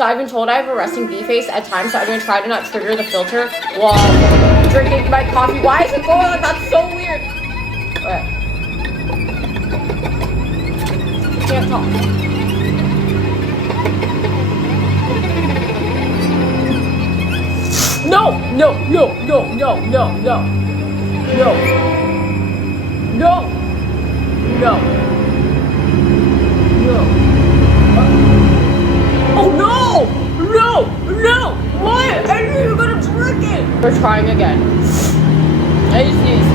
So I've been told I have a resting bee face at times, so I'm gonna try to not trigger the filter while drinking my coffee. Why is it going on? That's so weird. Okay. Can't talk. No, no, no, no, no, no, no, no, no, no, no. Oh no! No! No! What? I didn't even gonna drink it! We're trying again. I sneeze.